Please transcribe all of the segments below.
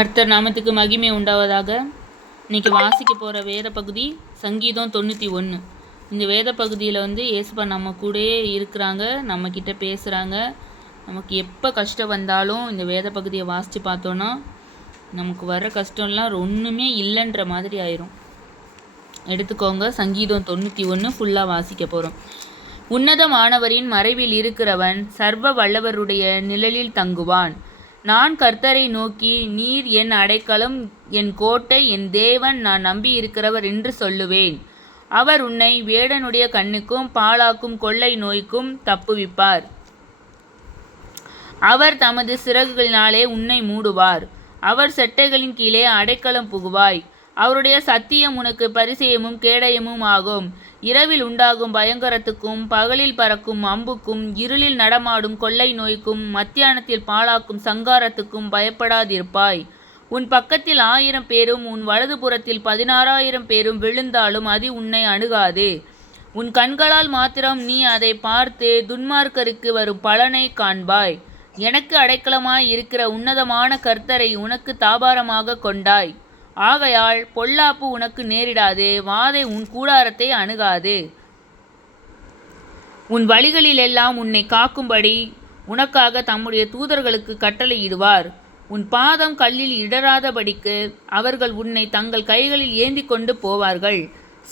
கர்த்தர் நாமத்துக்கு மகிமை உண்டாவதாக. இன்றைக்கி வாசிக்க போகிற வேத பகுதி சங்கீதம் 91. இந்த வேத பகுதியில் ஏசுப்பா நம்ம கூடயே இருக்கிறாங்க, நம்மக்கிட்ட பேசுகிறாங்க. நமக்கு எப்போ கஷ்டம் வந்தாலும் இந்த வேத பகுதியை வாசித்து பார்த்தோன்னா நமக்கு வர கஷ்டம்லாம் ஒன்றுமே இல்லைன்ற மாதிரி ஆயிரும். எடுத்துக்கோங்க, சங்கீதம் 91 ஃபுல்லாக வாசிக்க போகிறோம். உன்னதமானவரின் மறைவில் இருக்கிறவன் சர்வ வல்லவருடைய நிழலில் தங்குவான். நான் கர்த்தரை நோக்கி, நீர் என் அடைக்கலம், என் கோட்டை, என் தேவன், நான் நம்பி இருக்கிறவர் என்று சொல்லுவேன். அவர் உன்னை வேடனுடைய கண்ணுக்கும் பாழாக்கும் கொள்ளை நோய்க்கும் தப்புவிப்பார். அவர் தமது சிறகுகளினாலே உன்னை மூடுவார். அவர் செட்டைகளின் கீழே அடைக்கலம் புகுவாய். அவருடைய சத்தியம் உனக்கு பரிசயமும் கேடயமும் ஆகும். இரவில் உண்டாகும் பயங்கரத்துக்கும், பகலில் பறக்கும் அம்புக்கும், இருளில் நடமாடும் கொள்ளை நோய்க்கும், மத்தியானத்தில் பாழாக்கும் சங்காரத்துக்கும் பயப்படாதிருப்பாய். உன் பக்கத்தில் 1000 பேரும் உன் வலதுபுறத்தில் 16,000 பேரும் விழுந்தாலும் அது உன்னை அணுகாது. உன் கண்களால் மாத்திரம் நீ அதை பார்த்து துன்மார்க்கருக்கு வரும் பலனை காண்பாய். எனக்கு அடைக்கலமாய் இருக்கிற உன்னதமான கர்த்தரை உனக்கு தாபாரமாக கொண்டாய். ஆகையால் பொல்லாப்பு உனக்கு நேரிடாது, வாதை உன் கூடாரத்தை அணுகாது. உன் வழிகளிலெல்லாம் உன்னை காக்கும்படி உனக்காக தம்முடைய தூதர்களுக்கு கட்டளையிடுவார். உன் பாதம் கல்லில் இடராதபடிக்கு அவர்கள் உன்னை தங்கள் கைகளில் ஏந்தி கொண்டு போவார்கள்.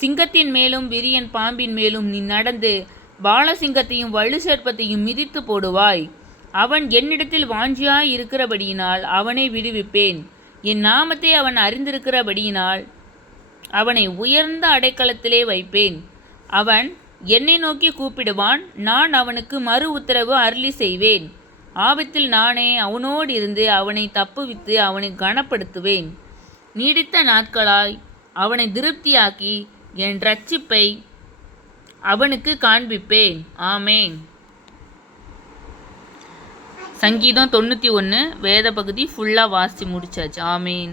சிங்கத்தின் மேலும் விரியன் பாம்பின் மேலும் நீ நடந்து பாலசிங்கத்தையும் வலு சர்ப்பத்தையும் மிதித்து போடுவாய். அவன் என்னிடத்தில் வாஞ்சியாய் இருக்கிறபடியினால் அவனை விடுவிப்பேன். என் நாமத்தை அவன் அறிந்திருக்கிறபடியினால் அவனை உயர்ந்த அடைக்கலத்திலே வைப்பேன். அவன் என்னை நோக்கி கூப்பிடுவான், நான் அவனுக்கு மறு உத்தரவு அருளி செய்வேன். ஆபத்தில் நானே அவனோடு இருந்து அவனை தப்புவித்து அவனை கனப்படுத்துவேன். நீடித்த நாட்களாய் அவனை திருப்தியாக்கி என் இரட்சிப்பை அவனுக்கு காண்பிப்பேன். ஆமேன். சங்கீதம் 91 வேத பகுதி ஃபுல்லாக வாசித்து முடிச்சாச்சு. ஆமேன்.